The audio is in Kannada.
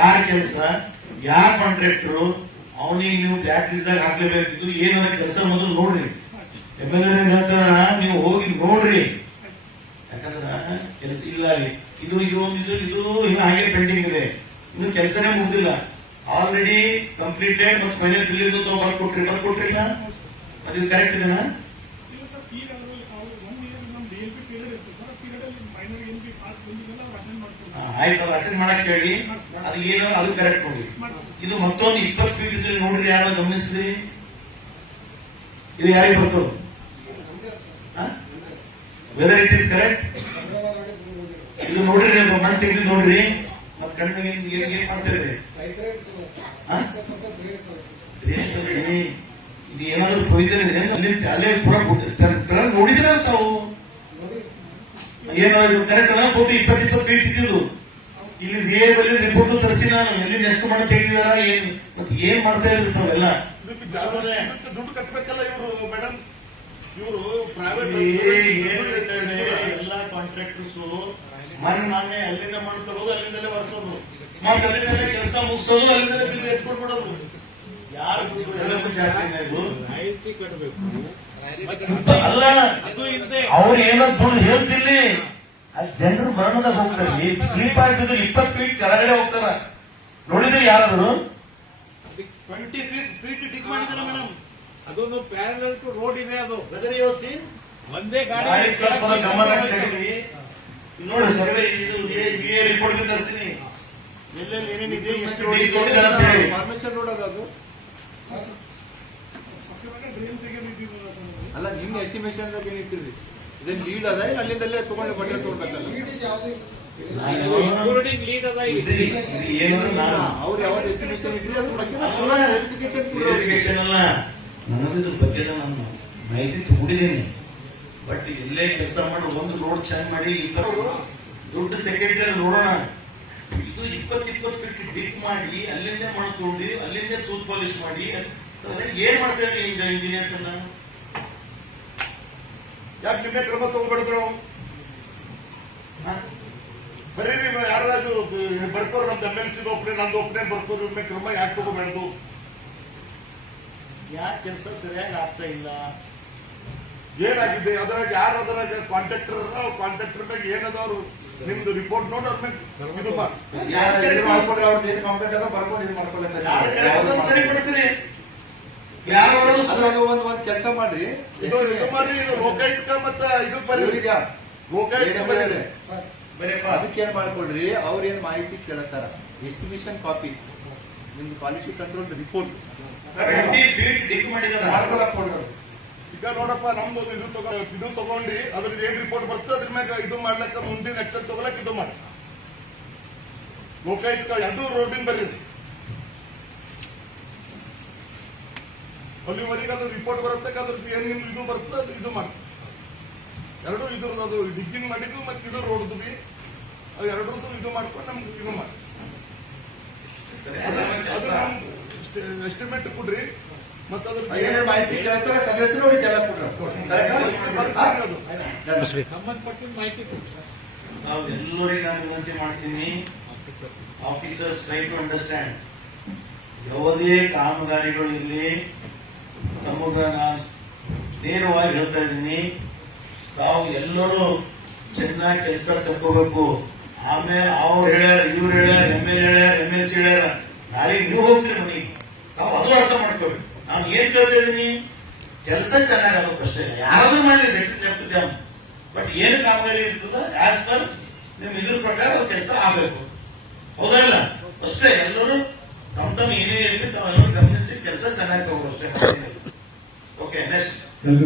ಯಾರ ಕೆಲಸ? ಯಾರ ಕಾಂಟ್ರಾಕ್ಟರು ಅವನಿಗೆ ನೀವು ಬ್ಲಾಕ್ ಲಿಸ್ಟ್ ಏನಾದ ಕೆಲಸ ಮೊದಲು ನೋಡ್ರಿ. ಎಂ ಎಲ್ ಎ ಹೇಳ್ತಾರ? ನೀವು ಹೋಗಿ ನೋಡ್ರಿ. ಯಾಕಂದ್ರ ಕೆಲಸ ಇಲ್ಲ ಇದು ಇದೊಂದು ಇದು ಇದು, ಇನ್ನು ಹಾಗೆ ಪೆಂಡಿಂಗ್ ಇದೆ. ಇನ್ನು ಕೆಲಸನೇ ಮುಗ್ದಿಲ್ಲ. ಆಲ್ರೆಡಿ ಕಂಪ್ಲೀಟೆಡ್ ಮತ್ತೆ ಫೈನಲ್ ಬಿಲ್ ಬರ್ಕೊಟ್ರಿ. ಬರ್ಕೊಟ್ರಿ ಅದು ಕರೆಕ್ಟ್ ಇದೆನಾ ಇಲ್ಲ ಸರ್ ಈಗ ಅವ್ರು ಒನ್ ಇಯರ್ ನಮ್ಮ ಡಿ ಎಲ್ ಪಿ ಪೀರಿಯಡ್ ಇರ್ತದೆ ಆಯ್ತು ಅಟೆಂಡ್ ಮಾಡಕ್ ಹೇಳಿ. ಅದು ಏನೋ ಅದು ಕರೆಕ್ಟ್ ನೋಡಿ ಇದು ಮತ್ತೊಂದು ಇಪ್ಪತ್ತು ಫೀಟ್ ನೋಡ್ರಿ ಯಾರೋ ಗಮನಿಸಿದ್ರಿ? ಇದು ಯಾರಿಗೆ ಗೊತ್ತು? ವೆದರ್ ಇಟ್ ಇಸ್ ಕರೆಕ್ಟ್ ಇದು ನೋಡ್ರಿ ಮಣ್ಣು ತೆಗೆದು ನೋಡ್ರಿ. ಮತ್ ಕಣ್ಣು ಏನ್ ಮಾಡ್ತಾ ಇದ್ರಿ? ಇದು ಏನಾದ್ರು ಪ್ರೊವಿಷನ್ ಇದೆ? ಅಲ್ಲೇ ಪೂರ ನೋಡಿದ್ರೆ ತಾವು? ಏನಾದ್ರು ಕರೆಕ್ಟ್ ಅಲ್ಲ ಕೊಟ್ಟು ಇಪ್ಪತ್ತು ಇಪ್ಪತ್ತು ಫೀಟ್ ಇದ್ದಿದ್ದು. ಇಲ್ಲಿ ಬಿ ಬಲ್ಲಿ ರಿಪೋರ್ಟ್ ತರಿಸಿ ನಾನು. ಎಲ್ಲಿ ಎಷ್ಟು ಮಾಡಿ ತೆಗೆದಿದಾರ ಏನ್? ಮತ್ತೆ ಏನ್ ಮಾಡ್ತಾ ಇರೋದು ತಾವೆಲ್ಲ? ದುಡ್ಡು ಕಟ್ಟಬೇಕಲ್ಲ ಇವರು ಮೇಡಮ್ ಇವರು ಪ್ರೈವೇಟ್ ಎಲ್ಲ ಕಾಂಟ್ರಾಕ್ಟರ್ಸ್ ಮನೆ ಮೊನ್ನೆ ಅಲ್ಲಿಂದ ಮಾಡ್ಕೊಳ್ಳೋದು ಅಲ್ಲಿಂದಲೇ ಬರ್ಸೋದು ಮತ್ತೆ ಅಲ್ಲಿಂದಲೇ ಕೆಲಸ ಮುಗಿಸೋದು ಅಲ್ಲಿಂದಲೇ ಬಿಲ್ ಎಸ್ಕೊಟ್ ಮಾಡೋದು. ಯಾರು ಕಟ್ಟಬೇಕು ಅಲ್ಲ ಅವ್ರು ಏನೋ ದುಡ್ಡು ಹೇಳ್ತಿಲ್ಲಿ ಜನರು ಮರಣದಾಗ ಹೋಗ್ತಾರೆ. ಈ ಸ್ಲೀಪ್ ಆಗಿದ್ದು ಇಪ್ಪತ್ತು ಫೀಟ್ ಕೆಳಗಡೆ ಹೋಗ್ತಾರ. ನೋಡಿದ್ರೆ ಯಾರಾದ್ರು? ಟ್ವೆಂಟಿ ಫೀಟ್ ಫೀಟ್ ಟಿಕ್ ಮಾಡಿದಾರ ಮೇಡಮ್ ಅದೊಂದು ಪ್ಯಾರಲಲ್ ಟು ರೋಡ್ ಇದೆ ಅದು. ಬೆದರಿ ಯೋಸಿ ಒಂದೇ ಗಾಡಿ ಸ್ವಲ್ಪ ಗಮನ ತೆಗೆದ್ವಿ. ನೋಡಿ ಸರ್ವೆ ಇದು ಎ ರಿಪೋರ್ಟ್ ತರಿಸ್ತೀನಿ. ಎಲ್ಲೆಲ್ಲಿ ಏನೇನಿದೆ ಎಷ್ಟು ರೋಡ್ ಕೊಟ್ಟಿದ್ದಾರೆ ಅಂತ ಹೇಳಿ. ಫಾರ್ಮೇಶನ್ ರೋಡ್ ಅಲ್ಲ ಅದು. ಅಲ್ಲ ನಿಮ್ಮ ಎಸ್ಟಿಮೇಷನ್ ಏನಿಟ್ಟಿರಿ ಇದೇನ್ ಲೀಡ್ ಅದ ಏನ್ ಅಲ್ಲಿಂದಲ್ಲೇ ತಗೊಂಡು ಬಟ್ಟೆ ಇಲ್ಲಿ. ನಾನು ಅವ್ರು ಯಾವ್ದು ಎಸ್ಟಿಮೇಶನ್ ಇಟ್ರಿ ಅದ್ರ ಬಗ್ಗೆ ಅಲ್ಲ. ವೆರಿಫಿಕೇಶನ್ ವೆರಿಫಿಕೇಶನ್ ಅಲ್ಲ. ನನಗೆ ಇದ್ರ ಬಗ್ಗೆ ನಾನು ಮಾಹಿತಿ ತಗೊಂಡಿದ್ದೀನಿ. ಬಟ್ ಎಲ್ಲೇ ಕೆಲಸ ಮಾಡಿ ಒಂದು ರೋಡ್ ಚೇಂಜ್ ಮಾಡಿ ಇಪ್ಪತ್ತು ದೊಡ್ಡ ಸೆಕ್ರೆಟರಿ ನೋಡೋಣ. ಇದು ಇಪ್ಪತ್ತು ಇಪ್ಪತ್ತು ಫೀಟ್ ಡಿಪ್ ಮಾಡಿ ಅಲ್ಲಿಂದ ಮಾಡ್ಕೊಂಡು ಅಲ್ಲಿಂದ ತೂತ್ ಪಾಲಿಶ್ ಮಾಡಿ. ಏನ್ ಮಾಡ್ತಾರೆ ಇಂಜಿನಿಯರ್ಸ್ ಅನ್ನ ಯಾಕೆ ನಿನ್ನೆ ಕ್ರಮ ತಗೊಂಡ್ಬಿಡಿದ್ರು ಹ? ಬರೀ ನೀವು ಯಾರಾದ್ರು ಬರ್ಕೋರು ನಮ್ದು ಎಂ ಎಲ್ ಸಿದು ಒಪ್ಪನೆ ನಂದು ಒಪ್ಪನೆ ಬರ್ಕೋರು ಇವ್ರ ಕ್ರಮ ಯಾಕೆ ತಗೋಬೇಡ್ದು ಯಾಕೆ ಕೆಲಸ ಸರಿಯಾಗಿ ಆಗ್ತಾ ಇಲ್ಲ? ಏನಾಗಿದೆ? ಅದ್ರಾಗ ಯಾರು ಅದ್ರಾಗ ಕಾಂಟ್ರಾಕ್ಟರ್ ಕಾಂಟ್ರಾಕ್ಟರ್ ಮೇಲೆ ಏನದವ್ರು ನಿಮ್ದು ರಿಪೋರ್ಟ್ ನೋಡಿ ಅವ್ರ ಮೇಲೆ ಇದು ಮಾಡಿ ಮಾಡ್ಕೊಳ್ಳಿ ಅವ್ರದ್ದು ಏನು ಕಂಪ್ಲೇಂಟ್ ಅದ ಬರ್ಕೊಂಡು ಮಾಡ್ಕೊಳ್ಳಿ ಸರಿಪಡಿಸ್ರಿ. ಯಾರು ಅದು ಒಂದ್ ಒಂದ್ ಕೆಲಸ ಮಾಡ್ರಿ. ಇದು ಇದು ಮಾಡಿ ಇದು ಲೋಕಾಯುಕ್ತ ಮತ್ತ ಇದು ಬರ್ರಿ. ಈಗ ಲೋಕಾಯುಕ್ತ ಬರೀರಿ. ಅದಕ್ಕೇನ್ ಮಾಡ್ಕೊಳ್ರಿ ಅವ್ರೇನ್ ಮಾಹಿತಿ ಕೇಳತ್ತಾರ ಎಸ್ಟಿಮೇಷನ್ ಕಾಪಿ ನಿಮ್ದು ಕ್ವಾಲಿಟಿ ಕಂಟ್ರೋಲ್ ರಿಪೋರ್ಟ್ ಈಗ ನೋಡಪ್ಪ ನಮ್ದು ಇದು ತಗೋ ಇದು ತಗೊಂಡು ಅದ್ರ ಏನ್ ರಿಪೋರ್ಟ್ ಬರ್ತದೆ ಅದ್ರ ಮ್ಯಾಗ ಇದು ಮಾಡ್ಲಕ್ಕ ಮುಂದಿನ ಎಕ್ಸರ್ ತಗೊಳಕ್ ಇದು ಮಾಡಿ. ಲೋಕಾಯುಕ್ತ ಎರಡು ರೋಡಿನ ಬರೀರಿ. ಅಲ್ಲಿವರೆಗೆ ಅದು ರಿಪೋರ್ಟ್ ಬರುತ್ತೆ ಅದ್ರದ್ದು ಏನೇನು ಇದು ಬರ್ತದೆ ಅದು ಇದು ಮಾಡಿ. ಎರಡು ಇದ್ರದ್ದು ಅದು ಡಿಗ್ಗಿಂಗ್ ಮಾಡಿದ್ದು ಮತ್ತೆ ಇದು ರೋಡ್ದು ಬಿ ಅವು ಎರಡರದ್ದು ಇದು ಮಾಡ್ಕೊಂಡು ನಮ್ಗೆ ಇದು ಮಾಡಿ. ಅದು ಅದು ನಮ್ ಎಸ್ಟಿಮೇಟ್ ಕೊಡ್ರಿ. ಮತ್ತೆ ಅದ್ರ ಮಾಹಿತಿ ಕೇಳ್ತಾರೆ ಸದಸ್ಯರು ಅವ್ರಿಗೆ ಎಲ್ಲ ಕೊಡ್ರಿ. ಸಂಬಂಧಪಟ್ಟಿದ ಮಾಹಿತಿ ನಾವು ಎಲ್ಲರಿಗೆ ನಾನು ವಿನಂತಿ ಮಾಡ್ತೀನಿ ಆಫೀಸರ್ಸ್ ಟ್ರೈ ಟು ಅಂಡರ್ಸ್ಟ್ಯಾಂಡ್ ಯಾವುದೇ ಕಾಮಗಾರಿಗಳು ಇರಲಿ ನಾನು ನೇರವಾಗಿ ಹೇಳ್ತಾ ಇದ್ದೀನಿ. ತಾವು ಎಲ್ಲರೂ ಚೆನ್ನಾಗಿ ಕೆಲಸ ತಕ್ಕೋಬೇಕು ಆಮೇಲೆ ಅವ್ರು ಹೇಳ್ಯಾರ, ಇವ್ರು ಹೇಳ್ಯಾರ, ಎಂ ಎಲ್ ಹೇಳ್ಯಾರ, ಎಂ ಎಲ್ ಸಿ ಹೇಳ್ಯಾರ. ನಾಳೆ ನೀವು ಹೋಗ್ತೀರಿ ಮನೆಗೆ. ತಾವು ಅದು ಅರ್ಥ ಮಾಡ್ಕೋಬೇಕು. ನಾನು ಏನ್ ಕೇಳ್ತಾ ಇದ್ದೀನಿ? ಕೆಲಸ ಚೆನ್ನಾಗಬೇಕು ಅಷ್ಟೇ. ಯಾರಾದ್ರೂ ಮಾಡಲಿ ಲೆಟ್ ಬಟ್ ಏನು ಕಾಮಗಾರಿ ಇರ್ತದ? ಆಸ್ ಪರ್ ನಿಮ್ ಇದ್ರ ಪ್ರಕಾರ ಅದು ಕೆಲಸ ಆಗಬೇಕು. ಹೌದಲ್ಲ ಅಷ್ಟೇ ಎಲ್ಲರೂ ತಮ್ಮ ತಮ್ಮ ಏನೇ ಇರಲಿ, ತಾವೆಲ್ಲರೂ ಗಮನಿಸಿ ಕೆಲಸ ಚೆನ್ನಾಗಿ ತಗೋಬೇಕು ಅಷ್ಟೇ. Okay, next.